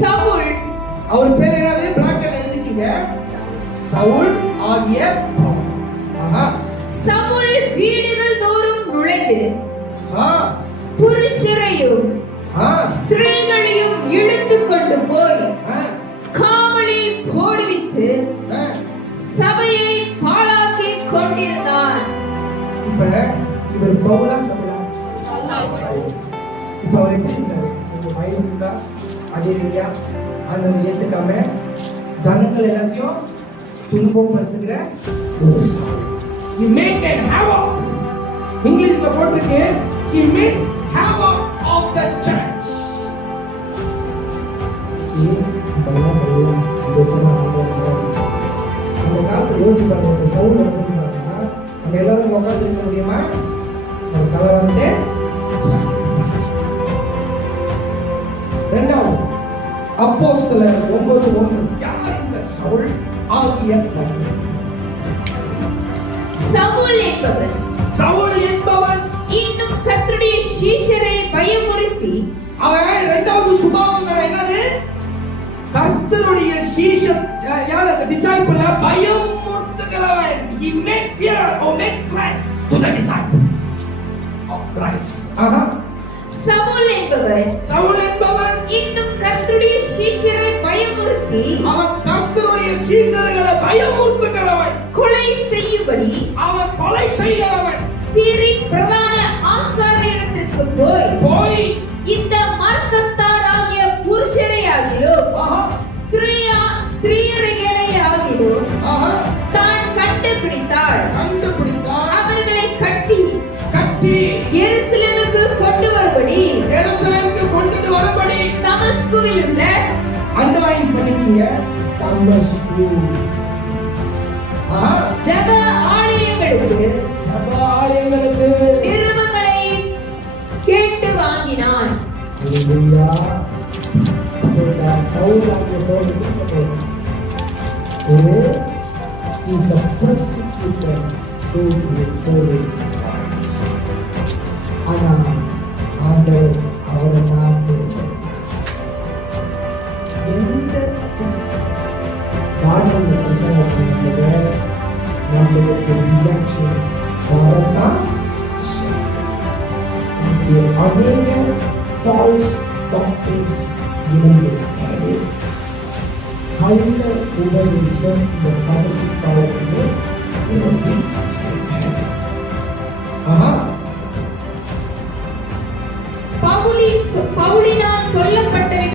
சவுல். அவர் பேர் என்னது? பிராக்கெட் எழுதிக்கீங்க. சவுல் ஆகிய பவுல். சவுல் வீடுகள் தோறும் நுழைந்து புருஷரையும் ஸ்திரீகளையும் இழுத்து கொண்டு போய் காவலில் போடுவித்து சபையை பாழாக்கி கொண்டிருந்தான். இப்ப இவர் பவுலா சவுலா? இப்ப அவர் எப்படி இருந்தாரு? கொஞ்சம் வயலுக்கா அதே இல்லையா? அந்த ஏத்துக்காம ஜனங்கள் எல்லாத்தையும் துன்பப்படுத்துகிற ஒரு Saul. He made an havoc. இங்கிலீஷ்ல போட்டிருக்கு he made havoc of the church. அந்த காலத்துல யோசிச்சு பாருங்க, சவுல் நடந்துருந்தாங்கன்னா நம்ம எல்லாரும் உட்கார்ந்து இருக்க முடியுமா? ஒரு கதை வந்து இரண்டாவது அப்போஸ்தலர் 9:1. யார் இந்த சவுல் ஆகிய பவுல்? சவுல் என்பவன் இன்னும் கர்த்தருடைய சீஷரை பயமுறுத்தி, அவன் இரண்டாவது சுபாவம் என்னது? கர்த்தருடைய சீஷர் யார்? அந்த disciple பயமுறுத்துகிறவன். He made fear or make threat to the disciple of Christ. Saul என்பவன் இன்னும் கர்த்தருடைய சீஷரை பயமுறுத்தி, அவன் கர்த்தருடைய சீஷர்களை பயமுறுத்துகிறவன். கொலை செய்யும்படி அவன் கொலை செய்கிறவன். சீரின் பிரதான ஆசாரியரிடத்திற்கு போய் இந்த மார்க்கத்தாராகிய புருஷரை ஆகிலும் ஸ்திரீயரை ஆகிலும் தான் கண்டுபிடித்தாள். அவர்களை கட்டி எருசலேமுக்கு கொண்டு வரும்படி தமஸ்குவில் உள்ள அண்டர்லைன் பண்ணிக்கீங்க, தமஸ்கு ஜெப ஆலயங்களுக்கு நிருபங்களை கேட்டு வாங்கினான். அவரை பார்த்து எந்த நம்மளுக்கு ரியாக்ஷன் வரத்தான் அநேக ஃபால்ஸ் டாக்டர்ஸ் இருந்தது. கள்ள உபதேசம் இந்த கடைசி காலத்திலே இருந்து பவுலினால் சொல்லப்பட்ட